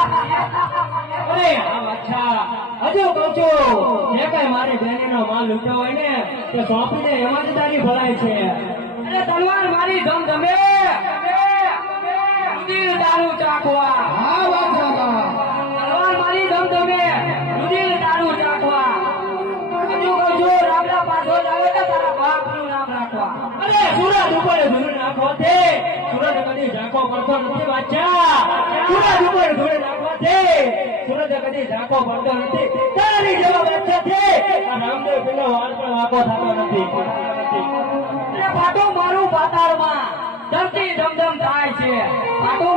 અરે હા અચ્છા હજુ કહું છું જે કઈ મારી બેનીનો માલ લૂંટ્યો હોય ને તે સોંપીને ઈમાનદારી ભરાય છે. અરે તલવાર મારી ધમધમે રુધિર દારૂ ચાખવા. હા વાઘા તલવાર મારી ધમધમે રુધિર દારૂ ચાખવા. હજુ કહું છું રામડા પાછો જ આવે તો તારા બાપનું નામ રાખવા. અરે સુરત ઉપર ધૂળ નાખવાથી સુરત કદી ઝાંકો પડતો નથી બાદશાહ. સુરત ઉપર ધૂળ નાખવાથી સુરત કદી ઝાંકો પડતો નથી. તારી જેવા બાદશાહ છે આ રામદેવ પેલો વાળ પણ વાંકો થતો નથી. અરે પાટું મારું પાતાળમાં ધરતી ધમધમ થાય છે. પાટું